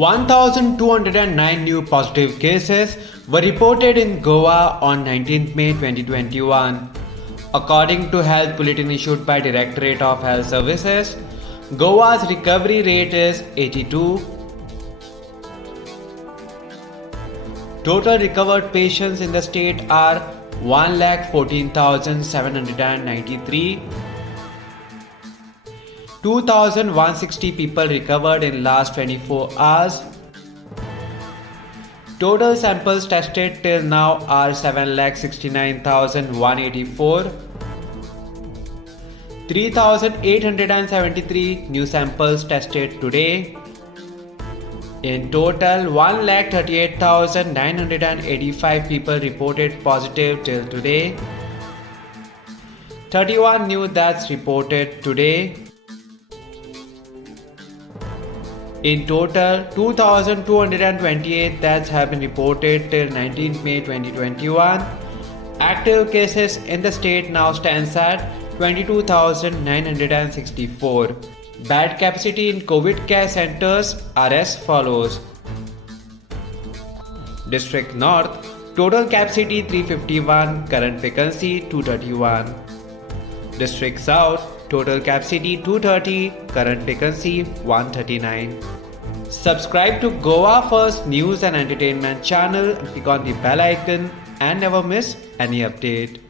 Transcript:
1,209 new positive cases were reported in Goa on 19th May 2021. According to Health Bulletin issued by Directorate of Health Services, Goa's recovery rate is 82. Total recovered patients in the state are 1,14,793. 2,160 people recovered in last 24 hours. Total samples tested till now are 7,69,184. 3,873 new samples tested today. In total, 1,38,985 people reported positive till today. 31 new deaths reported today. In total, 2,228 deaths have been reported till 19th May 2021. Active cases in the state now stands at 22,964. Bed capacity in COVID care centers are as follows. District North, total capacity 351, current vacancy 231. District South, total capacity 230, current vacancy 139. Subscribe to Goa First News and Entertainment channel and click on the bell icon and never miss any update.